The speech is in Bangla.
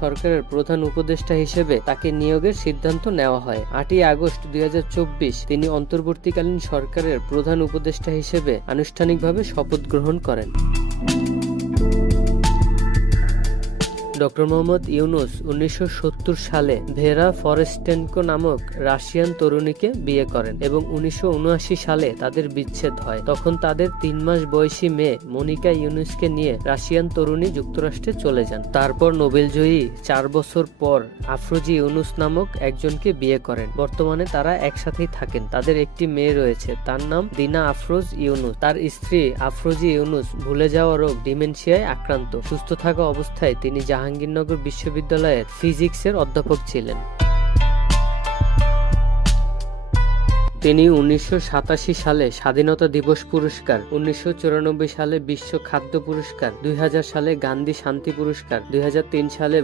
সরকারের প্রধান উপদেষ্টা হিসেবে তাকে নিয়োগের সিদ্ধান্ত নেওয়া হয়। 8ই আগস্ট 2024 তিনি অন্তর্বর্তীকালীন সরকারের প্রধান উপদেষ্টা হিসেবে আনুষ্ঠানিকভাবে শপথ গ্রহণ করেন। ডক্টর মোহাম্মদ ইউনূস 1970 সালে ভেরা ফরেস্টেনকো নামক রাশিয়ান তরুণীকে বিয়ে করেন এবং 1979 সালে তাদের বিচ্ছেদ হয়। তখন তাদের 3 মাস বয়সী মেয়ে মনিকা ইউনূসকে নিয়ে রাশিয়ান তরুণী যুক্তরাষ্ট্রে চলে যান। তারপর নোবেলজয়ী 4 বছর পর আফরোজি ইউনূস নামক একজনকে বিয়ে করেন। বর্তমানে তারা একসাথেই থাকেন। তাদের একটি মেয়ে রয়েছে, তার নাম দিনা আফরোজ ইউনূস। তার স্ত্রী আফরোজি ইউনূস ভুলে যাওয়া রোগ ডিমেনশিয়ায় আক্রান্ত। সুস্থ থাকা অবস্থায় তিনি জাহাঙ্গীরনগর বিশ্ববিদ্যালয়ের ফিজিক্সের অধ্যাপক ছিলেন। তিনি 1987 সালে স্বাধীনতা দিবস পুরস্কার, 1994 সালে বিশ্ব খাদ্য পুরস্কার, 2000 সালে গান্ধী শান্তি পুরস্কার, 2003 সালে